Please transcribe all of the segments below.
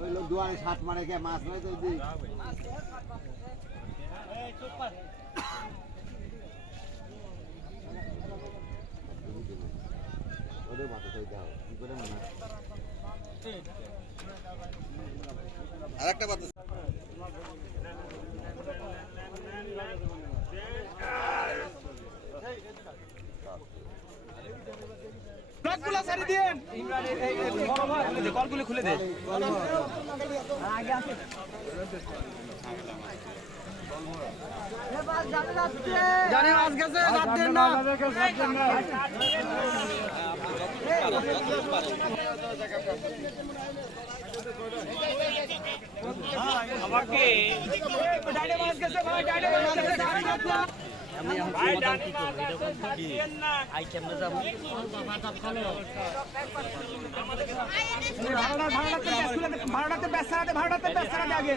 ওই লোক দুয়ারে সাত মারে কে মাছ নয় তো দি। ওদের মাথা দাও কি করে মনে কলগুলো খুলে দে জানে মাছ গেছে লাভ দেন না। আমাকে ডাইনে মাছ গেছে ভাই ডাইনে মাছ গেছে ডাইনে মাছ না ভাড়া ভাড়াতে ভাড়াতে বেসারাতে ভাড়াতে বেসারাতে আগে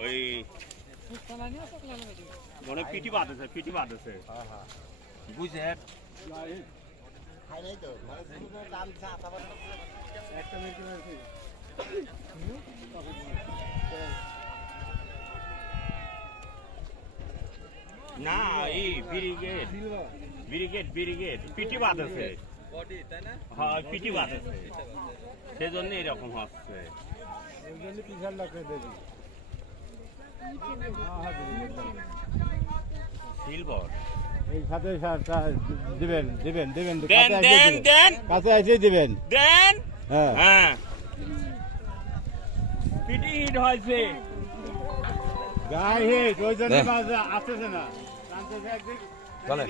ওই মনে পিটি বাদ আছে পিটি বাদ আছে বুঝে না এই ব্রিগেড। Brigade brigade. পিটি বাদ আছে। হ্যাঁ পিটি বাদ আছে। সেজন্য এরকম হচ্ছে। সিলভার। এই সাথে সাথে দিবেন দিবেন দিবেন দেন কাছে এসে দিবেন। দেন। কাছে এসে দিবেন। দেন। হ্যাঁ। হ্যাঁ। পিটি হিট হয়েছে। গায়ে ওই জন্য আসতেছে না। চলে।